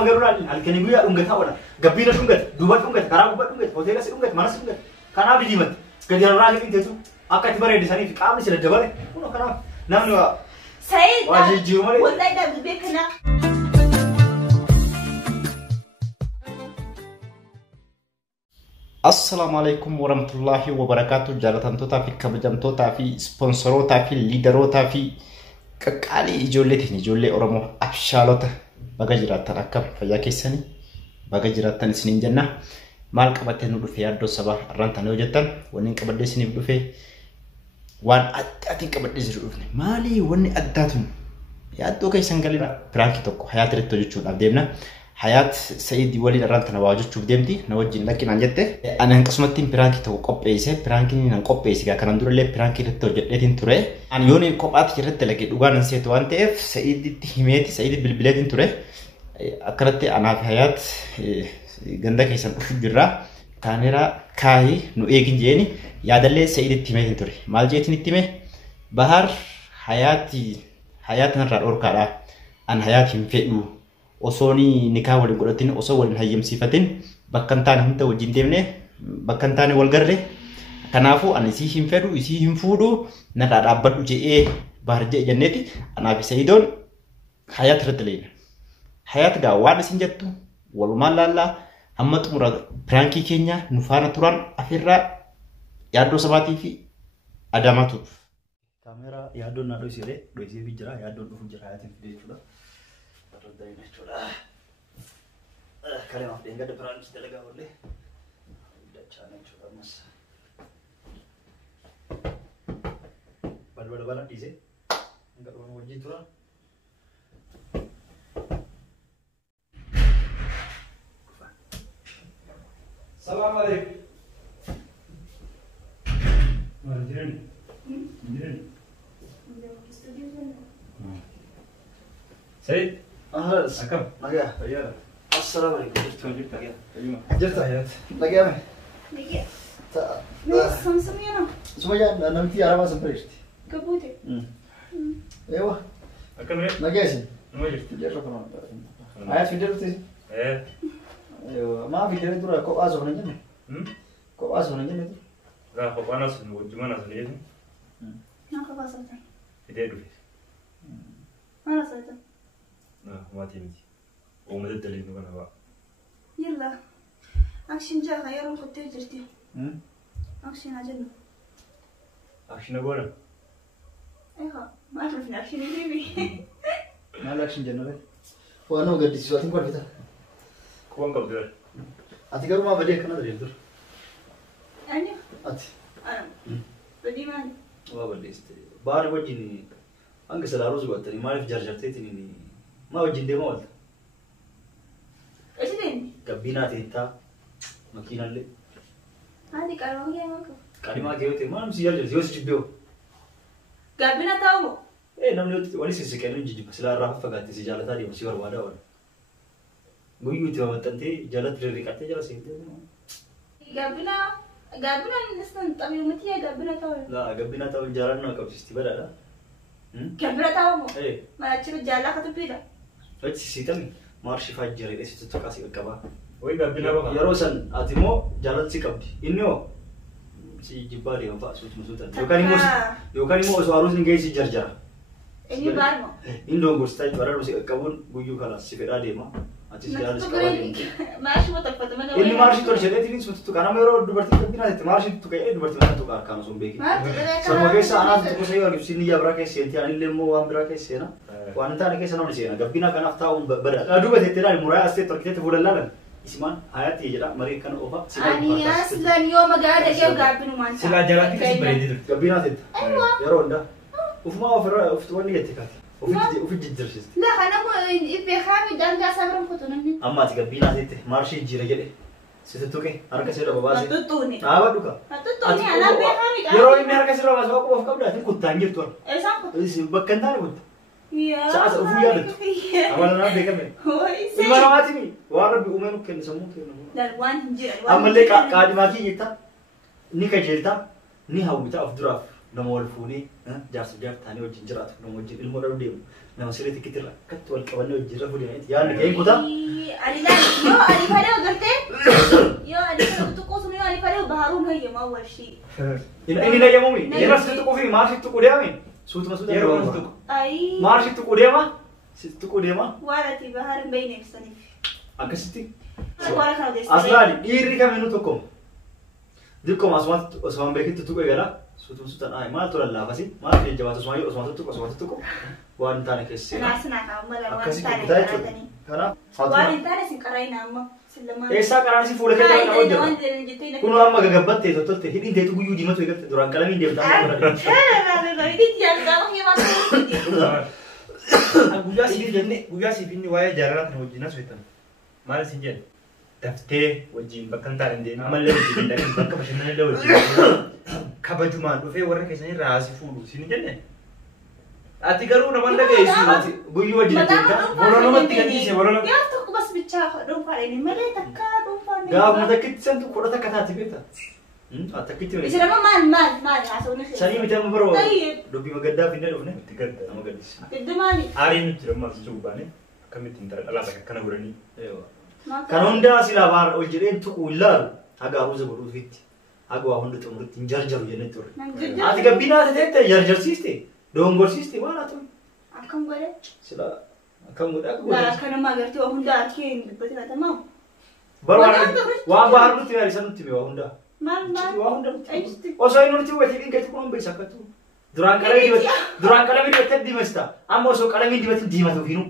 magaruudhaan halkanii guyyaa dhungataa oola. Gabbiina dhungate, duuba dhungate, karaa gubbaa dhungate, hoteela si dhungate, mana si dhungate. Kanaaf diimatti gadi irraa hin teessu akka itti bareedisanii fi qaamni si daddabale kun kanaaf namni waa Said waa jijjiiru malee. wallahi da dubbe kana. Assalamualaikum warahmatullahi wabarakatuh. Jaalatamtootaa fi kabajamtootaa fi sponsorootaa fi liidarootaa fi qaqqaalii ijoolleetiin ijoollee Oromoo abshaalota baga jiraattan akkam fayyaa keessanii baga jiraattan isiniin jenna. Maal qabattee nu dhufe yaaddoo sabaa irraan yoo jettan wanni qabadhee isiniif dhufe waan addaatiin qabadhee isiniif dhufne maali wanni addaatun yaaddoo keessan galina pirankii tokko Hayaat irratti hojjechuudhaaf deemna. Hayaat Said waliin irraan tana waajachuuf deemti na wajjin dhaqinaan jette ani hanqasumatti pirankii tokko qopheesse pirankii nan qopheesse kanan durallee pirankii irratti hojjedheetiin ture ani yoon kophaatti irratti lagee dhugaan seetu waan ta'eef Saiditti himeeti Said bilbileetiin ture akkanatti anaaf Hayaat ganda keessan dhufu jirra kaameraa kaayii nu eegin jeeni yaadallee Saiditti himeetiin ture maal jeetiin itti hime bahar Hayaat narraa dhorkaadha an Hayaat hin fedhu osoni nikah waliin godhatin osoo waliin hayyamsiifatin bakkan taane hunda wajjin deemne bakkan taane wal garre kanaafuu ani isii hin fedhu isii hin fuudhu narraa dhaabbadhu je'ee bahar je'e jenneeti anaaf Saidoon Hayaat irratti leena Hayaat gaa waan isin jettu walumaan laallaa hamma xumura pirankii keenya nu faana turan afirraa yaaddoo sabaatii fi adaamaatu Kamera yaaddoon naa dhoysiree dhoysiif jira yaaddoon dhufu jira Hayaatiin fidee jechuudha. Barreeffamni jechuudha. Kaleemaaf deengada pirankii dalagaa oolle dachaan jechuudha ammas. Balbala bala dhiisee hanga dhuman wajjin tura. Salam alaikum. Mandirin. Mandirin. Said. Ahlas. Akam. Naga. Ayala. Assalamualaikum. Jirta. Jirta. Naga. Nige. Ta. Ne samsamiya na. Sumaya namti araba sampreshti. Kabute. Ewa. Akam re? Naga isin. Nama jirti. Jirta kana. Ayat video tu. Ewa. Ma video tu ra ko azo nanya. Ko azo nanya tu. Dah kopana sun, wujudnya sun ni. Na ka basata. Ide dulu. Mana sata? Nah, mati mati. Umur itu dalil bukan apa. Yalla. Action ja khayran kutte jirti. Action ajenu. Action apa? Eha, ma arif na action bibi. Mal action jangan. Wano gaddi suatin kau kita. Kuang kau tu. Ati karu ma bade kana dari tu. Ani? Ati. Ana. Badi man. Wah bade este. Bahar wajini. Angga selalu juga tadi maaf jar-jar tadi ini. Ma wajin demo wal. Ejiden. Gabina tita. Makinan le. Adi karo ngi mako. Kalima geo te manam si jar-jar yo si jibyo. Gabina tawo. Namni wali si sekenu jiji sila rafa fagati si jala tadi si warwada wal. Guyu itu amatante jala tirikate jala sinte. Gabina nistan tabi mati ya gabina tawo. La gabina tahu jalan nak kau sisti berada. Gabina tawo mo. Eh, Ma chiru jala ka tupida. Fati si tami marshi fajjare esi tu kasih kaba. Oi, dah bina apa? Yarosan atimo jalan si kabdi. Inno si jibali yang pak sut musutan. Yokani mo so harus ngai si jarjara. Ini barmo. Indo gusta juara si kabun guyu kalas si fera dema. Ati si jalan si kabadi. Marshi mo tapata mana. Ini marshi tu jadi ini sut tu karena mero dubarti kabina itu marshi tu kayak dubarti mana tu karena sumbeki. Sama kayak sana tu saya lagi sini ya berake si tiada ini lemo am berake si na. Wanita ni kayak sana ni si na. Kabina kan after berat. Aduh betul tidak murah asli terkait bulan lalu. Isman Hayat ya jadi mereka kan oha. Ani aslan yo magada yo gabinu man. Sila jalan kita sebenarnya itu. Kabina itu. Aywa. Ya ronda. وفما وفي يتكات وفي جدرشت لا انا مو يبي خامي دنجا صبرم كتونني اما تكبينا زيت مارشي جيره جدي ستتوكي انا كسر بابا زي تطوني دوكا تطوني انا بخامي يروي مي هركسر بابا سوق وف قبل كنت تانجر تور ايسان كنت بكنتان كنت يا ساعه ابو يالد اما انا بكمل هوي سي ما رواتني ورب امنو كن سموك دلوان هنجي اما اللي قادماكي يتا ني كجلتا ني هاويتا اوف دراف نمو الفوني جارس جار ثاني وجنجرات نمو جن المرة وديم نمو سيرة كتير كت والكواني وجرا فودي يعني كأي كودا Ani لا يو أنا فريو قلتي يو أنا فريو تقوسون يو أنا فريو بهارون هي ما أول شيء Ini naya mumi. Ini mas itu kopi, mas itu kuda mi. Suatu masuk dari rumah. أي Mas itu kuda mah, itu kuda mah. ولا تبهار بينك سني Akasiti. ولا كانوا ديس Aslali, iri kami nu tokom. Dikko osman beki tutu ko egala. Suatu sutan ay mal tu lalla pasti. Mal dia jawab osman tutu ko. Wan tane kesse. أنا أسمع كمان وأنا Akasiti تاني kuda itu. تاني Karena وأنا تاني سكرينا أما سلمان Esa karena si full kita nak هاي wajah. ده جتينا Kuno amma gagabatte tototte hidin te tu guyu di matu egate durang kala min dia أنا ini jangan kamu yang masuk Guyyaa siif inni waa'ee jaalalaa kana wajjin haasoftan. Maal isin jedhe? Daftee wajjin bakka hin taane deemee ammallee wajjin dhaqee bakka bashannanillee wajjin kabajumaan dhufee warra keessanii irraa haasii fuudhu isin jenne. Ati garuu nama dhageessu. guyu wajjin Mata Bono namatti gadhiise bono Ya tokko bas bichaa dhuunfaa inni malee takka dhuunfaa inni. Gaafa takkitti santu kudha takka taati beekta. Takkitti Isa nama maal haasawni keessa. sanii miti amma baroo Tayyib. dubbii magaddaa finne dhufne itti gadda. nama gaddisa. Diddi maali? Aariin nuti jedhamu as cuubbaane akkamittiin tara dhalaata akkana godhanii. Kan hundaa silaa baara ol jedheen tuqu ilaalu haga aruuza godhuufitti haga waa hunda xumuritti hin jarjaru jennee turre. Ati gabbinaa teette jarjarsiiste dongorsiiste waan haa ta'u Akkam godhe? silaa akkam godhe akka Gara godhe. kanuma agartee waa hundaa ati hin dubbate natamaa. Waan baara nutti yaadisa nutti mee waa hundaa. Maal Waa hunda nutti. Ayisti. Osoo inni nuti hubatee dhiingeetti kun beeksa akka tu. Duraan qalamii dibattee diimasta. Amma osoo qalamii dibattee diimatu fiinu.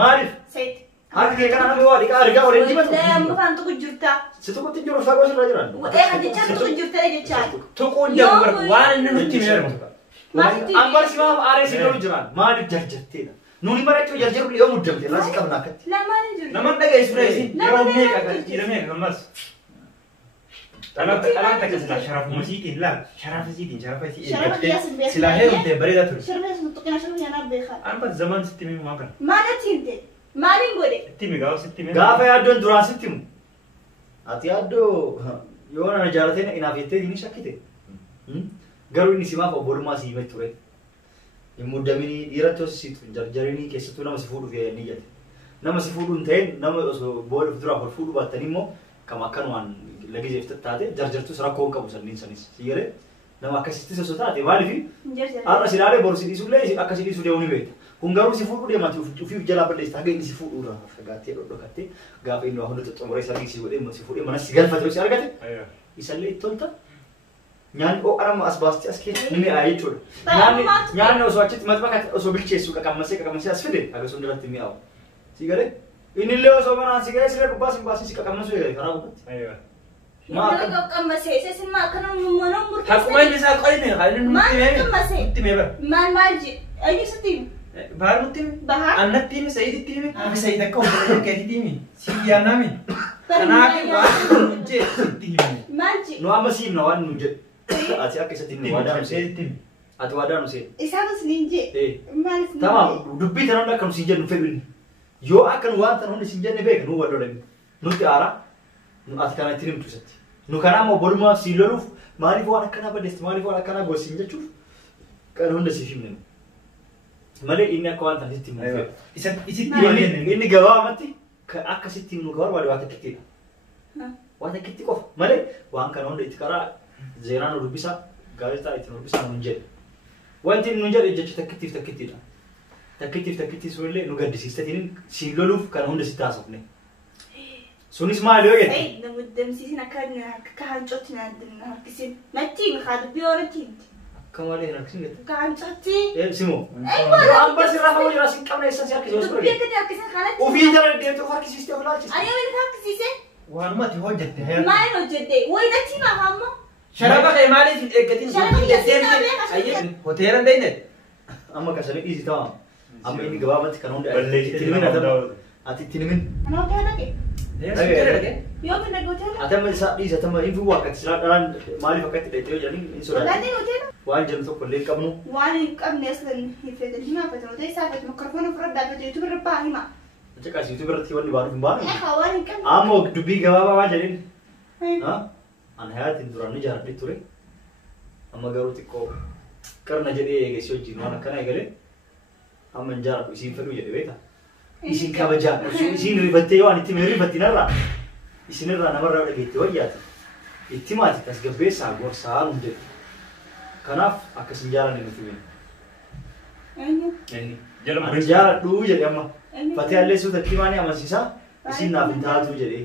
Maaliif? Sayid. Harka kee kana nama waa dhiqaa argaa waliin dibatu. Wadee amma faan tuqu jirta. Si tokkotti jiru fagoo sirraa jiran. Wadee hajjechaa tuqu jirta jechaa. Tuquun jedhamu garuu waan inni nutti himeera. Ambar si maaf aaree si galu jiran. Maaliif jarjarteedha? Nuni marachuu jarjaru dhiyoo muddamte laasi qabna akkatti. Lamaan hin jiru. Naman dhageessu isin Nama yeroo meeqa dhageessu. kan jedhamee ammas. Dhalaata keessaa sharafuma siitiin laal sharafa siitiin sharafa isii Sharafa qiyyaas hin beekan. silaa heerumtee bareedaa ture. Shirbees mutuqina shirbees yaanaaf beekaa. Amma zaman sitti himee waan kana. Maalatti himte? Maaliin godhe? Itti himi gaafa sitti himee. Gaafa yaaddoon duraan sitti himu. Ati yaaddoo yoo na jaalatee inaaf jettee ni shakkite. Garuu inni simaaf obbolummaa si himee ture. Hin muddamini dhiiratti hoosisitu jarjarinii keessattuu nama si fuudhuuf ni jette. Nama si fuudhu hin ta'in nama osoo booda duraaf ol fuudhu baattan immoo kam akkanumaan lagiseef taate jarjartus rakkoo qabu sanniin sanis. Sigalee nama akkasittis osoo taate maaliif Hin jarjare. har'a si ilaalee boru si dhiisullee akka si dhiisuu deemu ni beekta. Kun garuu si fuudhuu deemati ofiif jalaa balleessita haga inni si fuudhuu irraa fagaattee dhodhokattee gaafa inni waa hunda xoxxumuree sarrii si godhee si fuudhee mana si galfate si argate isallee itti tolta. Nyaanni arama as baasti as keessa ni mi'aa jechuudha. Nyaanni osoo achitti maxxanfate osoo bilcheessu qaqammasee as fide haga sun duratti mi'aawu. Sigalee inni illee osoo manaan sigalee siree gubbaa sin baasii si qaqammasu karaa gubbatti. Mana qaqqammasee seesin maa akkana mana murteessee. Akkuma inni isaa qoline haa inni nutti Maal himee. qaqqammasee? Nutti himee bara. Maal je? Eenyu sitti himu? Bahar nutti hime. Bahar? Annatti hime Sa'iditti hime. Akka Sa'id akka obboleessa keetitti hime. Siif yaanname. Bari Kanaaf maal waan nu jee sitti hime. Maal je? Nu amma siimna waan nu jedhe. Ati akka isatti nu waadaa nu seene. Sitti hime. Ati waadaa nu seene. Isaanis ni je. Maalis ni je. Tamam dubbii tan hunda akka nu siin jennu fedhu inni. Yoo akka nu waan tan hunda siin jenne beeka nu wadhodhame. Nutti aara. Ati kana ittiin himtu isatti. Nu kanaa immoo bolummaaf siin loluuf maaliif waan akkanaa baddeesti maaliif waan akkanaa goosiin jechuuf kana hunda siif himne. Malee inni akka waan tan sitti himu fedhu. Isitti hime jenne. Inni gabaabamatti akka sitti himu gabaar waa takkittidha. Waa takkitti qofa malee waan kana hunda itti karaa zeeraan dubbisaa gaazexaa ittiin dubbisaa nu hin jedhe. Wanti nu jedhe jecha takkittidha. Takkitti sunillee nu gaddisiistatiin siin loluuf kana hunda si taasifne. Sunis maali yoo jette? Hey, namuddamsiisin akka hancootti na harkisin. Natti haa dubbii horatti himti. Akka malee hin harkisin jette? Akka hancootti. Simoo? Aywa. Ambar sirraa fa'uu jira sin qabna eessan si harkisee osoo Dubbii akkatti harkisan kanatti. ofii jala deemte of harkisiistee of laalchiste. Ani waliin harkisiise. Waanumatti hojjette. Maaliin hojjette? Wayi natti himaa hamma. Sharafa kee maaliif eeggatiin Sharafa deemte? keessaa Ayyee hoteela hin beekne. Amma kasanii dhiisi ta'a. Amma inni gabaabatti kan hunda Balleessitee ittiin himin nama ati ittiin himin. Ana hoteela dhaqe. Yoo finna hoteela. Ati amma isaa dhiisi ati amma hin fuudhu akkatti silaa dharaan maaliif akkatti dheettee jedhanii hin sodaatu. Walaanni hoteela. Waan jedhu tokko illee hin qabnu. Waan hin qabne aslan hin fedhan himaa fatan hoteela isaa fatan mikrofona ofirra dhaabbate yuutuub irra ba'a himaa. Caqas yuutuub irratti wanni baanu hin baanu. Eegaa waan hin qabne. Ammoo dubbii gabaabaa waan jedhin. An hayaatiin duraan ni jaaladhe ture. Amma garuu xiqqoo qarna jedhee eegessi wajjin waan akkana eegalee amma hin jaaladhu isiin fedhu jedhe beekta. isin kabajaa isin rifattee waan itti mee rifattinarraa isinirraa namarraa dhageetti wayyaati itti maati tasgabbeessaa gorsaa hunde kanaaf akkasin jaalanne nuti mee ani jaaladhuu jedhe amma fatee allee suuta itti maanii amansiisaa isin naaf hin taatu jedhee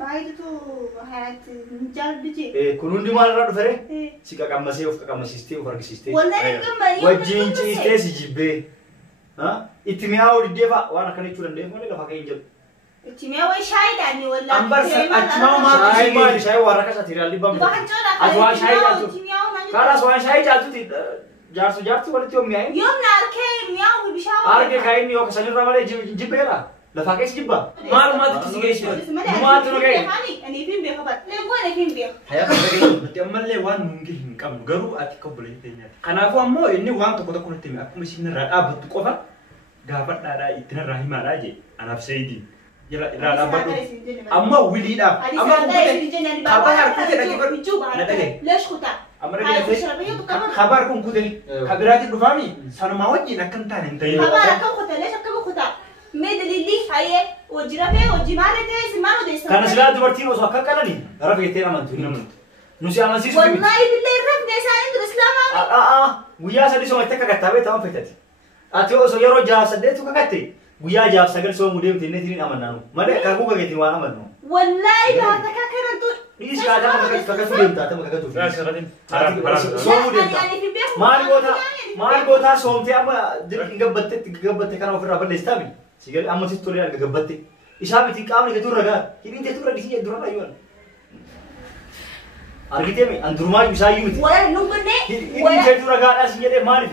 baay'eetu hayaatti jaaladhu jee. Kun hundi maalirraa dhufere si qaqammasee of qaqammasiistee of argisiistee Wallaan gammadii wajjin ciistee si jibbee itti mi'aawuu diddee fa'a waan akkana jechuu dandeenyu malee lafa ka'ee hin jedhu. Itti mi'aawuu shaayiidhaan wallaan. Ambar achumaa maal Shaayii waan rakasa tiriyaa libbaa Duba kan coodhaa As waan shaayii itti caaltuuti. mi'aawuu maal Karas waan shaayii caaltuuti jaarsi walitti yoo mi'aayin. yoom na arkee mi'aawuu bishaan. Arge kaayinni yoo kasanirraa malee jibbeera. Lafaa keessa jibba. Maalumaatti kisi geessu. Maatu nu ga'e. Ani fi beeka bad. Leengoon ani fi beeka. Hayaa nuti ammallee waan nuungi hin qabnu garuu ati qabbulee teenyaati. Kanaafuu ammoo inni waan tokko tokko nutti hime akkuma isin irraa dhaabbattu qofa gaafadhaadhaa ittiin irraa himaadhaa jee anaaf seeyidii irraa dhaabbadhu. Amma wiliidhaaf amma kabar harkute dhaggeeffadhu na dhagaye. Amma dhaggeeffadhu kabar kun kutee kabiraatiin dhufaami sanumaa wajjin akka hin taane hin ta'in. Kabar akkam kutaa lees akkam kutaa. Mee dalilli hayyee hojii rafee hojii maal ta'e si maal odeessa. Kana silaa dubartiin osoo akka qalanii rafeettee amantu hin amantu. Nusi amansiisu miti. Wallahi billahi rafne isaanii dura islaamaa. Guyyaa sadii soomatti akka gattaabee ta'an feetati. Ati osoo yeroo jaaf saddeetu kakatte guyyaa jaaf sagal soomuu deemte inni ittiin amannaanu. Malee akka guuga keetiin waan amannu. Wallahi laata kakkarantu. Dhiis kaatama kakatu deemta atama kakatu. Soomuu deemta. Maal gootaa soomtee amma dirqi gabbatte kana ofirraa balleessitaami. Sigalee amma sitti tolee arga gabbatte. Isaa miti qaamni keetu ragaa. Hidhiin keetu radisii dura rayyuun. Argiteemi an durumaayyuu isaayyuu miti. Wala nungunne. Hidhiin keetu ragaadhaa si jedhee maaliif?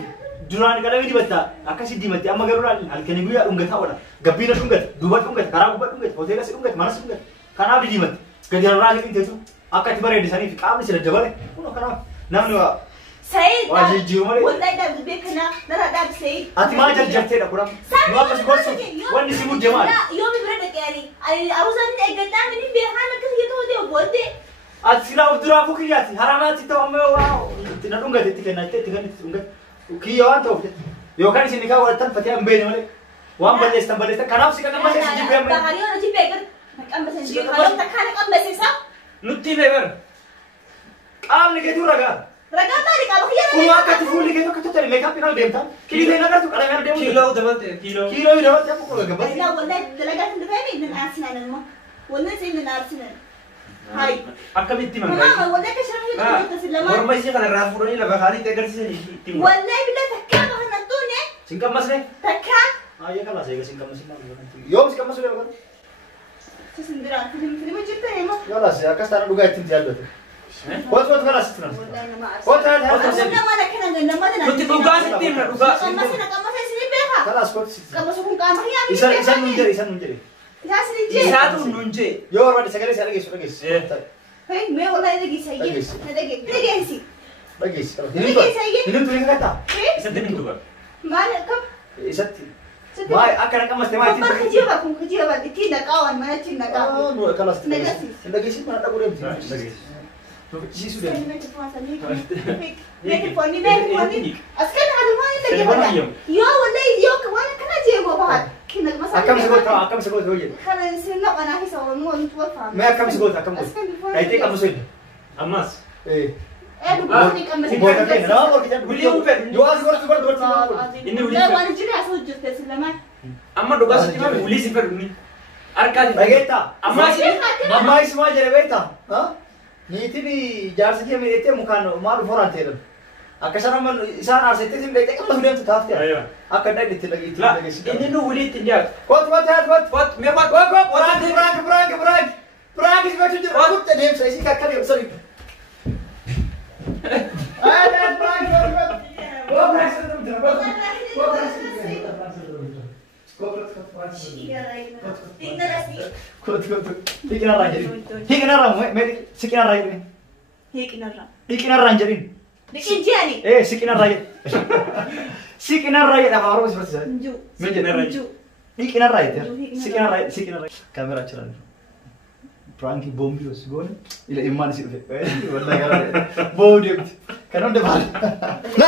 Duraan qalamii dibatta akkasii dibatte amma garuu halkanii guyyaa dhungataa ola. Gabbiina dhungate, duuba dhungate, karaa gubbaa dhungate, hoteela si dhungate, mana si dhungate. Kanaaf dibatte. Gadi irraa hidhiin teetu akka itti bareedisanii fi qaamni si daddabale. Kun kanaaf namni waa. Sayid. Waa jijjiiru malee. Wallahi dhaabbi beekana nara dhaabbi Sayid. Ati maal jarjarteedha kuram? Nu akkas gorsu wanni si mudde maali? Yoo mi bira dhaqeeni. Arusaan eeggataan ni beekan akka yoo ta'u boodde. Ati silaa of duraa fukiyyaati. Haraamaatti ta'u amma waa itti na dhungate itti kenna itti kan itti dhungate. Kiyya waan ta'uuf yookaan isin nikaa walatan fatee hin beene malee waan balleessan kanaaf si qaqammasee si jibbee amma. Bahariyoon achi beekan. Qammasee si beekan. Takkaan qammaseessa. Nutti beekan. Qaamni keetu ragaa. Ragaa maali qaba kiyya. Kun akka fuulli keetu akka tuttani meekaappii kana deemta. Kiiloo hin agartu qalamee deemu. Kiiloo dabalte kiiloo. Kiiloo dabalte amma kun gabbatti. Wallahi dalagaa hin dhufeemi nan aarsinaan immoo. Wallahi siin nan aarsinaan. Hai. Akkamitti Mama wallahi ka sharafi yoo ta'u silama. Morma isii kana irraa fuudhanii lafa kaanii itti agarsiisanii itti himu. Wallahi billahi takkaa bahan hattuune. Sin qammasne? Takkaa. Ayya kala seega sin qammasne. Yoom si qammasu deema? Sisindiraan filima jirtanii immoo. Yala si akkas taana dhugaa ittiin jaallatu. Wat kala sitti nan. Wallahi nama aarsa. Wat taana Nama lakkana nama na. Nuti dhugaa sitti himna dhugaa. Qammasee isin beeka. kala skot sitti. Qammasu kun qaama hiyyaa Isan nun jedhe isan nun jedhe. Isaasin jee. Isaatu nuun jee. Yoo barbaade sagalee isaa dhageessu dhageessu. Hey, mee wallahi dhageessayyee. Dhageessi. Dhageessi. Dhageessi. Dhageessayyee. Hinun tuli kakata. Isatti ni dhugaa. Maal akkam? Isatti. Maal akka na qammaste maal Kun kajiba ittiin naqaawan mana ittiin naqaawan. Nu kala sitti. Dhageessi. Dhageessi mana dhaquu deemti. Siisu deemti. Meetirfoonni askan halumaa hin dhageeffata. Yoo wallahi yoo waan akkana jeemoo bahan. Akkam si goota akkam si goota hojjetu. Kana sirna qanaa isa waamuu wanti wal faama. Mee akkam si goota akkam goota. Dhayitee qammasu hin. Ammas. Dhugaafni qammasee. Boota keenya nama morkitan. Wilii uffe. Yoo as gortu gortu gortu nama morkitan. Inni wilii waan jira as hojjette silamaa. Amma dhugaa sitti himu wilii si fedhu ni. Harkaati. Dhageetta. Ammas. Ammaa isumaa jedhe beekta. Niitiin jaarsi kee miidhattee mukaan maal horaan ta'edha. Akka sana isaan aarsettee sin beekte qammasu deemtu taafte. Akka dhadhi itti dhageessi. Inni nu wilii ittiin dhiyaatu. Kot Mee wat. Prank is better than what the name says. He got cut him. Sorry. Prank bombi was going. Ila iman sih. Wallahi kan. Bodoh. Kan udah balik. No.